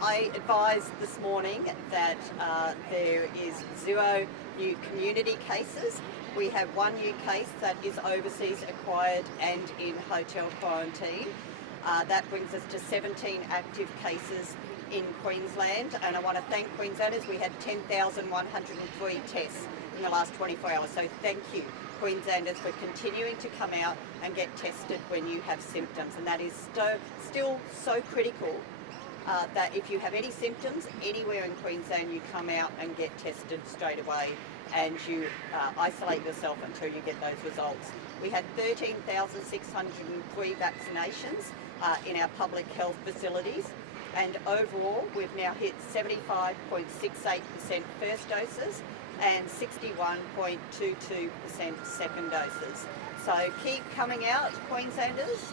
I advise this morning that there is 0 new community cases. We have 1 new case that is overseas acquired and in hotel quarantine. That brings us to 17 active cases in Queensland, and I want to thank Queenslanders. We had 10,103 tests in the last 24 hours, so thank you, Queenslanders, for continuing to come out and get tested when you have symptoms, and that is still so critical. That if you have any symptoms anywhere in Queensland, you come out and get tested straight away, and you isolate yourself until you get those results. We had 13,603 vaccinations in our public health facilities, and overall we've now hit 75.68% first doses and 61.22% second doses. So keep coming out, Queenslanders,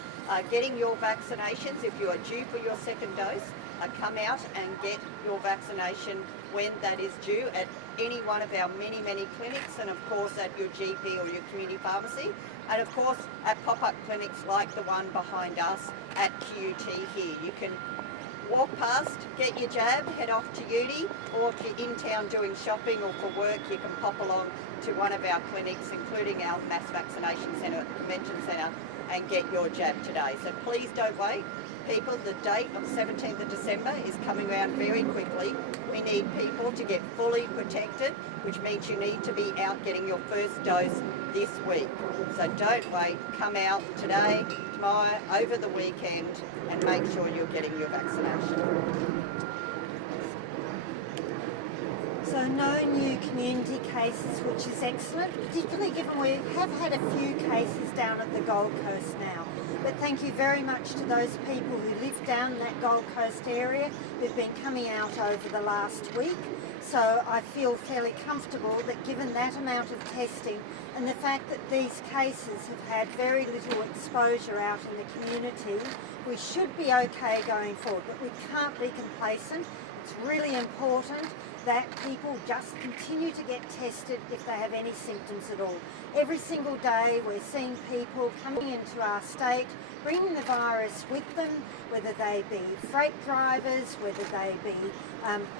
getting your vaccinations. If you are due for your second dose, come out and get your vaccination when that is due at any one of our many clinics, and of course at your GP or your community pharmacy, and of course at pop-up clinics like the one behind us at QUT here. You can walk past, get your jab, head off to uni, or if you're in town doing shopping or for work, you can pop along to one of our clinics, including our mass vaccination centre, convention centre, and get your jab today. So please don't wait. People, the date of 17th of December is coming around very quickly. We need people to get fully protected, which means you need to be out getting your first dose this week. So don't wait, come out today, tomorrow, over the weekend, and make sure you're getting your vaccination. So no new community cases, which is excellent, particularly given we have had a few cases down at the Gold Coast now. But thank you very much to those people who live down that Gold Coast area who've been coming out over the last week. So I feel fairly comfortable that given that amount of testing and the fact that these cases have had very little exposure out in the community, we should be okay going forward. But we can't be complacent. It's really important that people just continue to get tested if they have any symptoms at all. Every single day we're seeing people coming into our state, bringing the virus with them, whether they be freight drivers, whether they be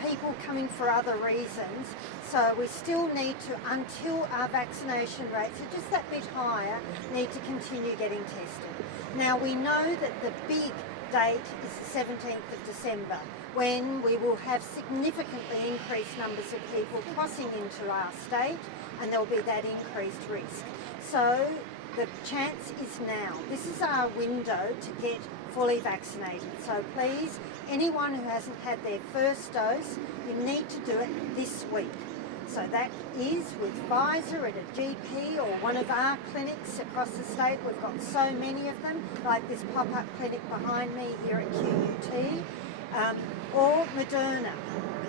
people coming for other reasons. So we still need to, until our vaccination rates are just that bit higher, need to continue getting tested. Now we know that the big date is the 17th of December, when we will have significantly increased numbers of people crossing into our state, and there will be that increased risk. So the chance is now. This is our window to get fully vaccinated. So please, anyone who hasn't had their first dose, you need to do it this week. So that is with Pfizer at a GP or one of our clinics across the state. We've got so many of them, like this pop-up clinic behind me here at QUT, or Moderna.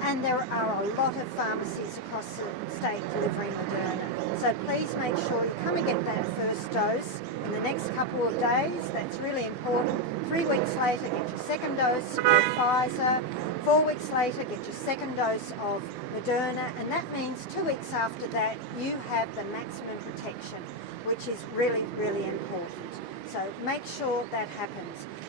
And there are a lot of pharmacies across the state delivering Moderna. So please make sure you come and get that first dose in the next couple of days. That's really important. 3 weeks later, get your second dose of Pfizer. 4 weeks later, get your second dose of Moderna. And that means 2 weeks after that, you have the maximum protection, which is really important. So make sure that happens.